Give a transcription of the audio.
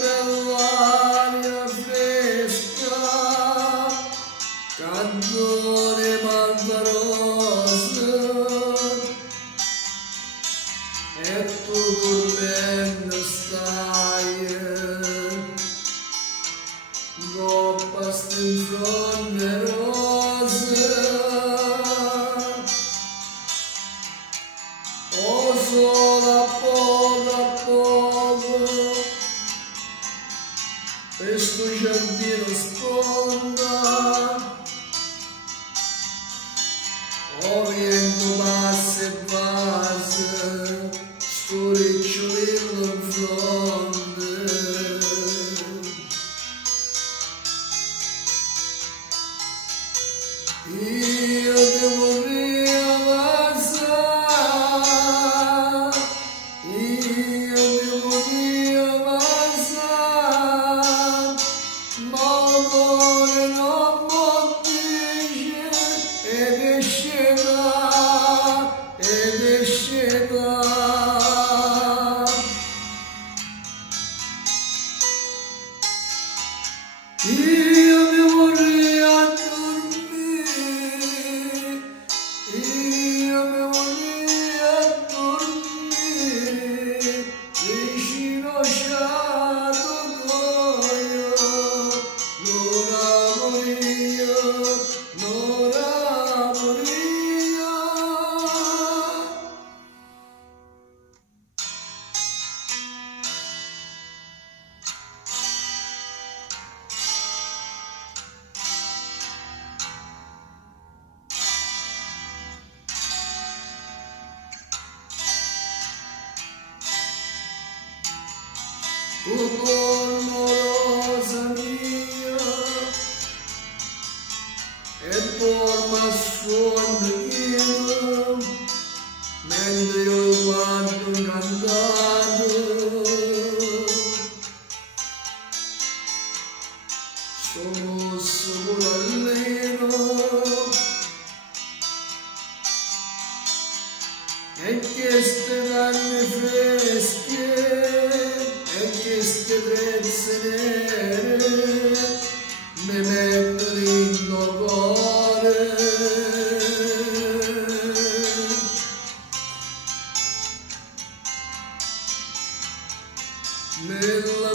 bell'aria fresca, cantone malvaroso, e tu dormendo stai, goppasti in fronte rose, o solo a poco, questo giardino sponda, o vento passa e passa, sto ricciolino in fronte. Io devo riavanzare, io devo riavanzare, ma l'amore non mi dice ed esce da. Io devo riaddormire, io devo riaddormire, vicino sciato coio, non amo io, non amo io. Tu rosa mia, e torna a sogno mentre io guardo cantato, sto mosso morallino, e che ste danne fresche, e che ste trezze nere mi mettono in dolore. Nella